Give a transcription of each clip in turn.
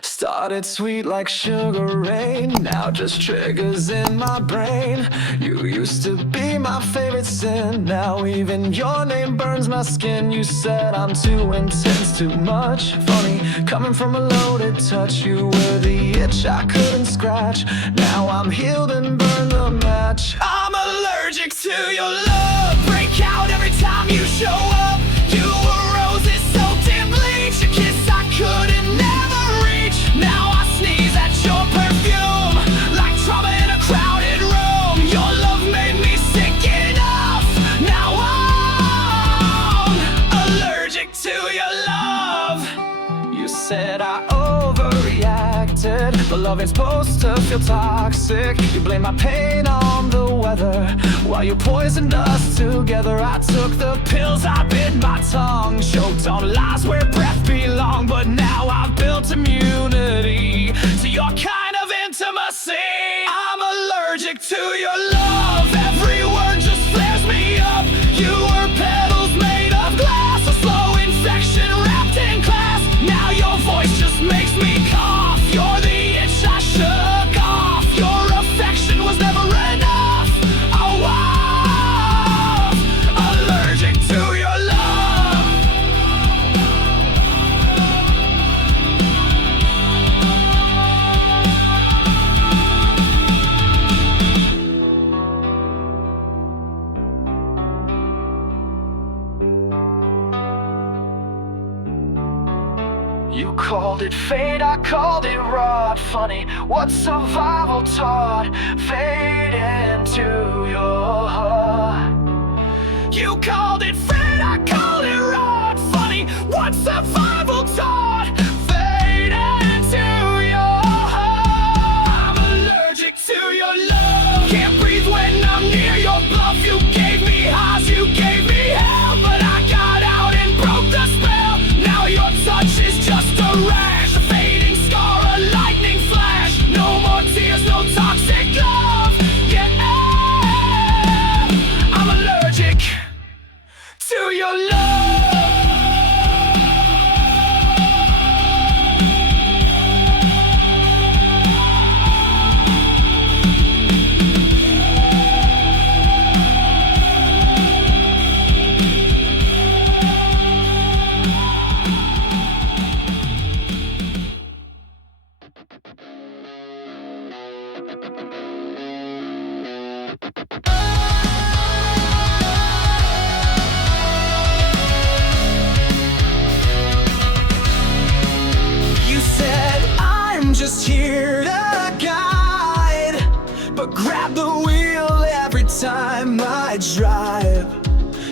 Started sweet like sugar rain, now just triggers in my brain. You used to be my favorite sin, now even your name burns my skin. You said I'm too intense, too much. Funny, coming from a loaded touch. You were the itch I couldn't scratch. Now I'm healed and burn the match. I'm allergic to your love. Break out every time you show up. You were roses soaked in bleach. A kiss I couldn't never reach. Now I sneeze at your perfume like trauma in a crowded room. Your love made me sick enough. Now I'm allergic to your love. You said I overreacted, but love ain't supposed to feel toxic. You blame my pain on the weather while you poisoned us together. I took the pills, I bit my tongue, choked on lies where breath belonged. But now I've built immunity to your kind of intimacy. I'm allergic to your love. Every word just flares me up. You were petals made of glass, a slow infection wrapped in glass. Now your voice just makes me cough. You're the itch I shook off. Your affection was never enough. Oh, I'm allergic to your love. You called it fate, I called it rot. Funny what survival taught. Fade into your heart. You called it fate, I called it rot. Funny what survival taught. Fade into your heart. I'm allergic to your love. Can't breathe when I'm near your bluff. You gave me highs, you gave me hell, but I got out and broke the spell. Now your touch is just a rash, a fading scar, a lightning flash. No more tears, no toxic love. Yeah, I'm allergic to your love. You said I'm just here to guide, but grab the wheel every time I drive.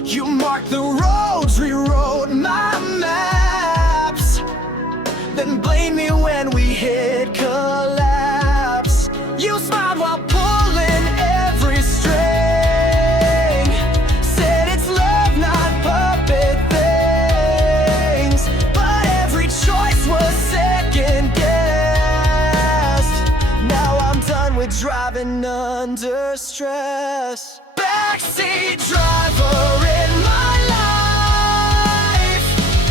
You marked the roads, rewrote my maps, then blame me when we hit collapse. You smiled while pulling every string, said it's love, not puppet things. But every choice was second guessed. Now I'm done with driving under stress. Backseat driver in my life,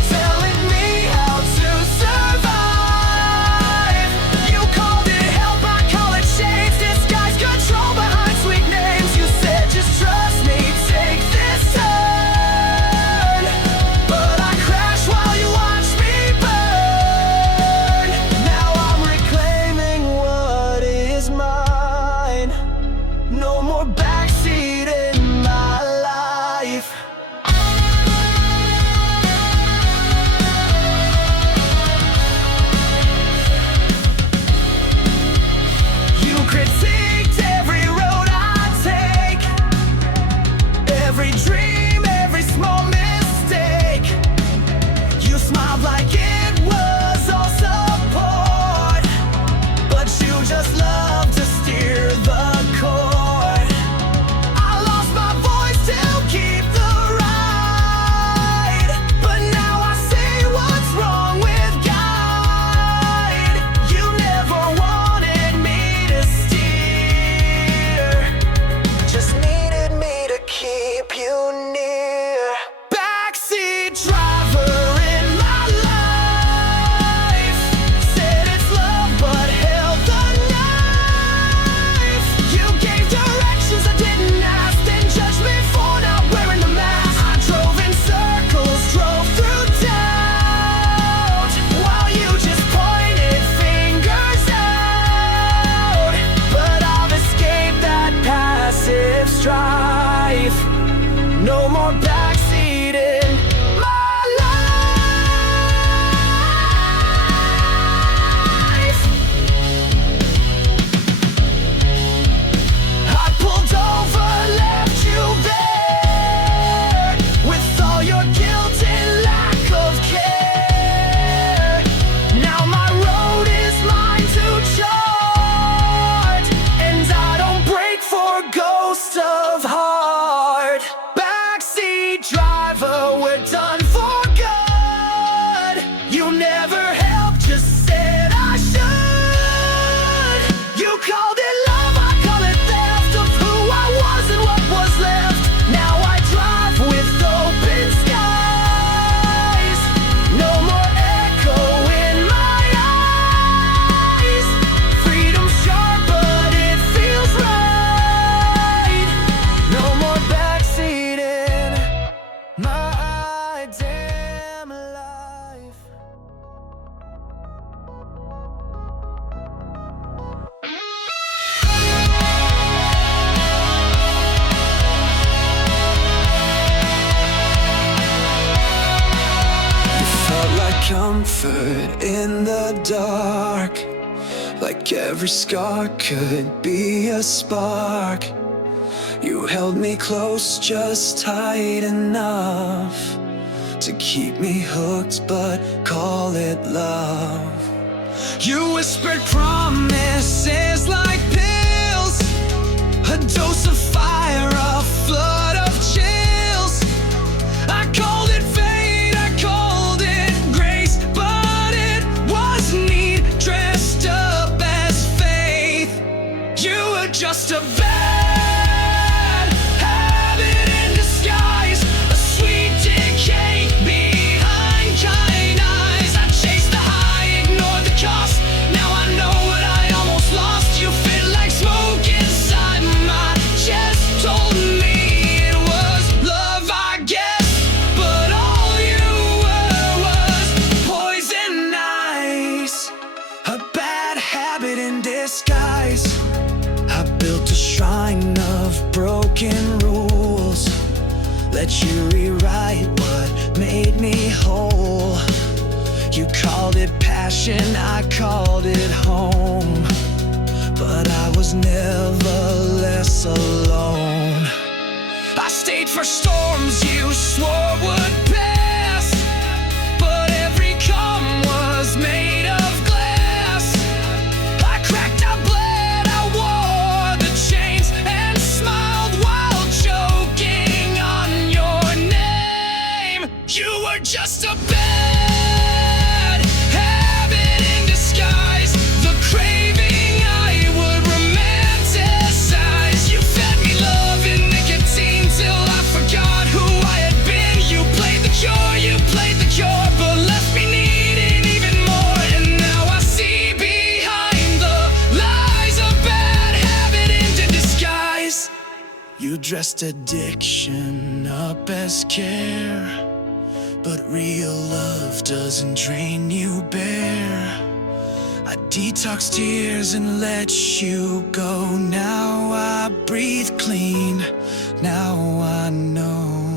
telling me how to survive. You called it help, I call it shades. Disguise control behind sweet names. You said just trust me, take this turn. But I crashed while you watched me burn. Now I'm reclaiming what is mine. No more backseat in my life. You never helped, just said I should. You called it love, I call it theft of who I was and what was left. Now I drive with open skies. No more echo in my eyes. Freedom sharp, but it feels right. No more backseat in my damn life. Felt like comfort in the dark, like every scar could be a spark. You held me close, just tight enough to keep me hooked, but call it love. You whispered promises like pills, a dose of fire, a flood of chills. I called it fate, I called it grace, but it was need dressed up as faith. You were just a bad habit in disguise, a sweet decay behind kind eyes. I chased the high, ignored the cost. Now I know what I almost lost. You fit like smoke inside my chest, told me it was love, I guess, but all you were was poison ice, a bad habit in disguise. I built a shrine of broken rules, let you rewrite what made me whole. You called it passion, I called it home, but I was never less alone. I stayed for storms you swore would pass, but every calm was made of glass. I cracked, I bled, I wore the chains and smiled while choking on your name. You were just a bad habit in disguise, the craving I would romanticize. You fed me love and nicotine till I forgot who I had been. You played the cure, but left me needing even more. And now I see behind the lies, a bad habit into disguise. You dressed addiction up as care, but real love doesn't drain you bare. I detoxed tears and let you go. Now I breathe clean, now I know.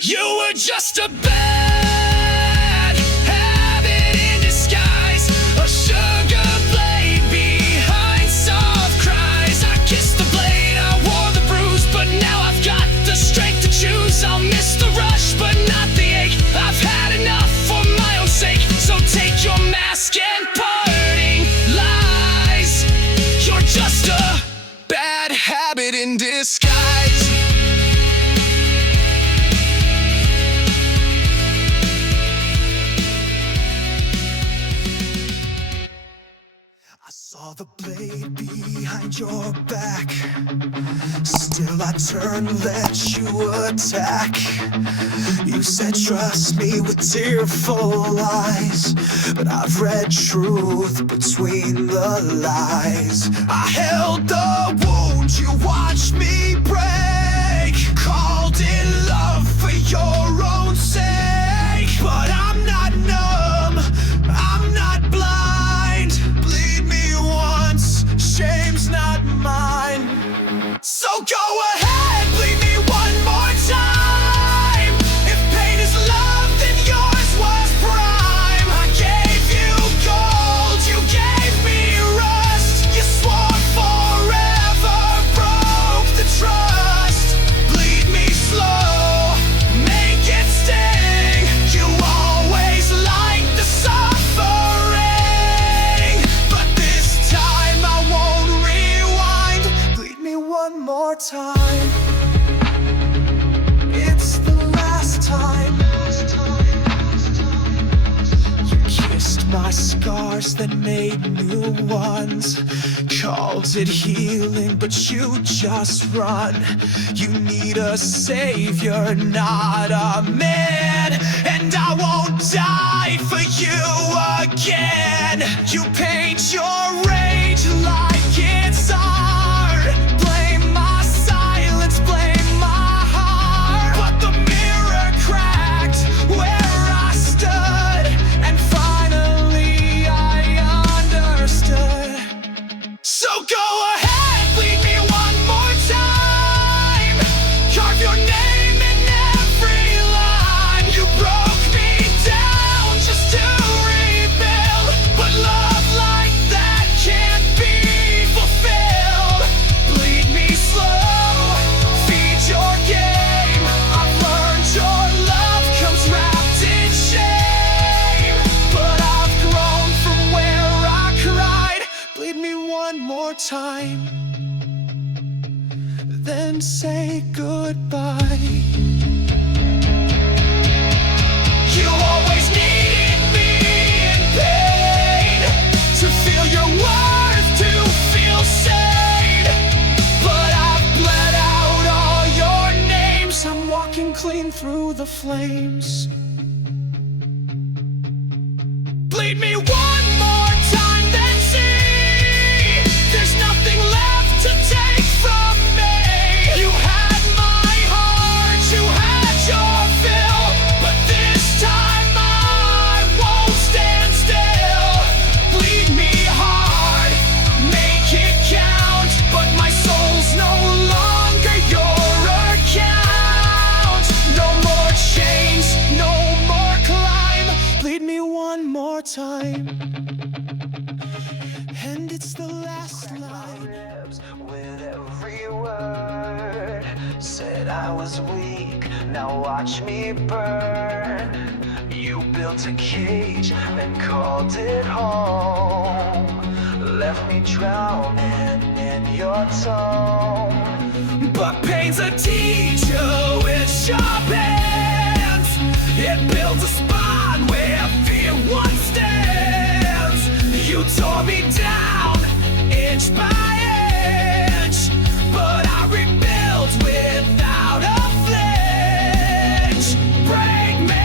You were just a bad habit in disguise, a sugar blade behind soft cries. I kissed the blade, I wore the bruise, but now I've got the strength to choose. I'll miss the rush, but not the ache. I've had enough for my own sake, so take your mask and parting lies. You're just a bad habit in disguise. I saw the blade behind your back, still I turned, let you attack. You said trust me with tearful eyes, but I've read truth between the lies. I held the wound, you watched me break, called it love for your own sake. But I'm not numb, I'm not blind. Bleed me once, shame's not mine. So go ahead, bleed me one more time. If pain is love, then yours was prime. I gave you gold, you gave me rust. You swore forever, broke the trust. Bleed me slow, then made new ones. Called it healing, but you just run. You need a savior, not a man. And I won't die for you again. You paint your rage like it's art. Blame my silence, blame my heart. But the mirror cracked where I stood, and finally I understood. So go ahead, bleed me one more time. Carve your name in every line. You broke me down just to rebuild, but love like that can't be fulfilled. Bleed me slow, feed your game. I've learned your love comes wrapped in shame, but I've grown from where I cried. Bleed me one more time, then say goodbye. You always needed me in pain, to feel your worth, to feel sane. But I've bled out all your names. I'm walking clean through the flames. Bleed me one more time, then see there's nothing left to take from me. You had my heart, you had your fill, but this time I won't stand still. Bleed me hard, make it count, but my soul's no longer your account. No more chains, no more climb. Bleed me one more time, and it's the last line. With every word, said I was weak, now watch me burn. You built a cage and called it home, left me drowning in your tone. But pain's a teacher with sharp hands. It builds a spine where fear once stands. You tore me down inch by inch, but I rebuilt without a flinch. Break me,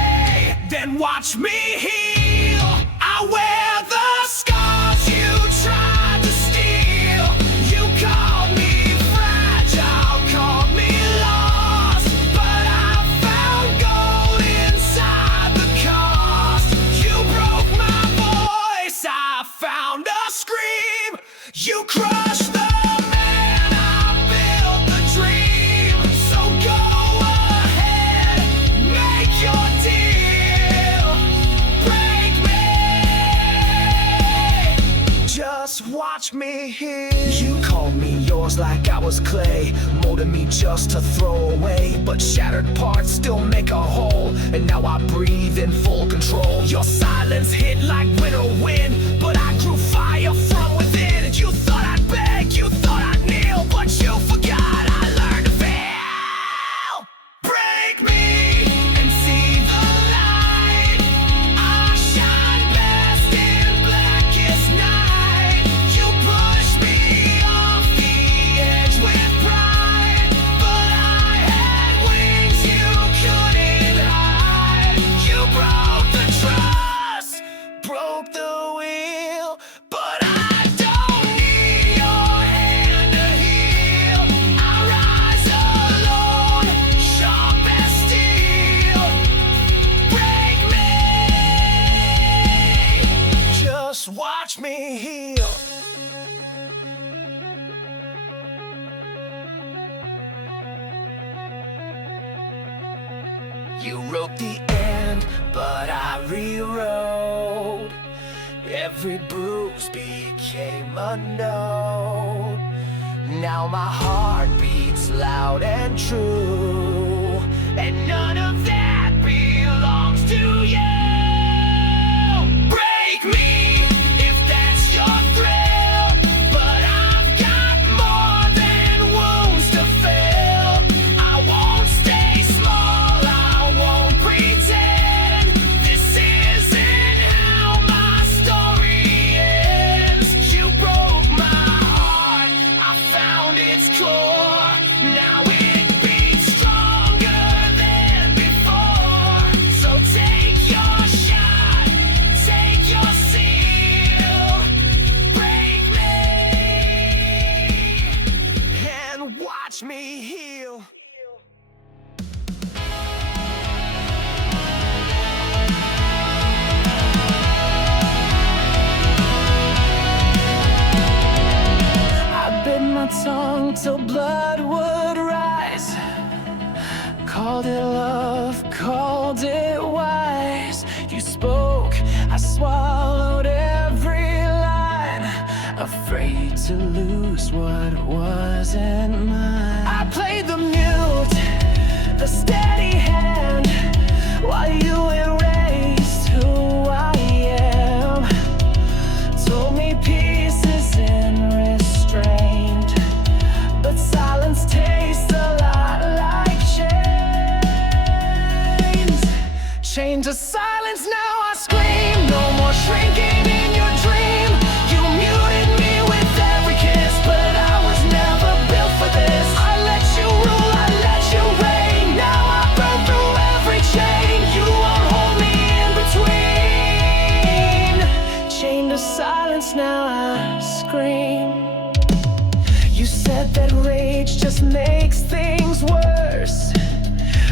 then watch me heal. I wear the scars you tried to steal. You called me fragile, called me lost, but I found gold inside the cost. You broke my voice, I found a scream. You crushed the man, I built the dream. So go ahead, make your deal. Break me, just watch me heal. You called me yours like I was clay, molded me just to throw away, but shattered parts still make a whole, and now I breathe in full control. Your silence hit like winter wind, but I grew fire from within. And you thought I'd beg, you thought I'd kneel, but you forgot I learned to feel. Break me and see the light. I shine best in blackest night. You pushed me off the edge with pride, but I had wings you couldn't hide. You broke the trust, broke the wheel, but I don't need your hand to heal. I rise alone, sharp as steel. Break me, just watch me heal. You wrote the end, but I rewrote. Every bruise became a note. Now my heart beats loud and true, and none of that belongs to you. Break me if that's your thrill, but I've got more than wounds to fill. I won't stay small, I won't pretend. This isn't how my story to lose what wasn't mine. I played the mute, the steady hand, while you erased who I am. Told me peace isn't restrained, but silence tastes a lot like chains. Chained to silence, now I scream. No more shrinking in your dream. You muted me with every kiss, but I was never built for this. I let you rule, I let you reign. Now I burn through every chain. You won't hold me in between. Chained to silence, now I scream. You said that rage just makes things worse,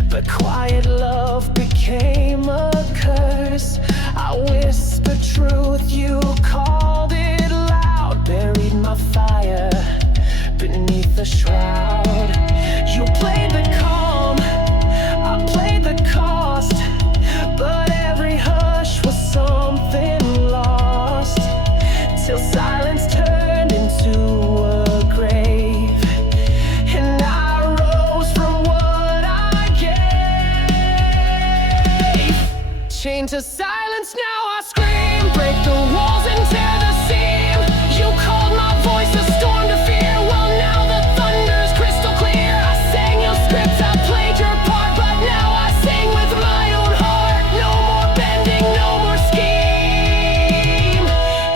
but quiet love became a curse. I whispered truth, you called it loud. Buried my fire beneath the shroud. You played the calm, I played the cost, but every hush was something lost. Till silence turned into a grave, and I rose from what I gave. Chained to silence, now I scream. Break the walls and tear the seam. You called my voice a storm to fear. Well, now the thunder's crystal clear. I sang your script, I played your part, but now I sing with my own heart. No more bending, no more scheme.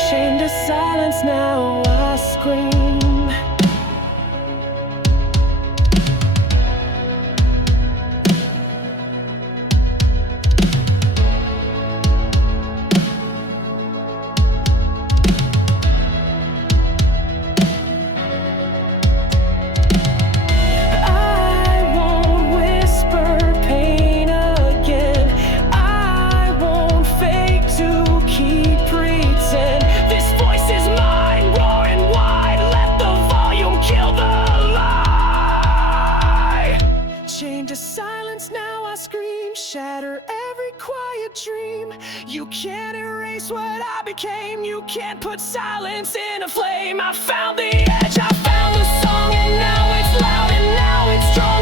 Chained to silence, now I scream. Chained to silence, now I scream. Shatter every quiet dream. You can't erase what I became. You can't put silence in a flame. I found the edge, I found the song, and now it's loud, and now it's strong.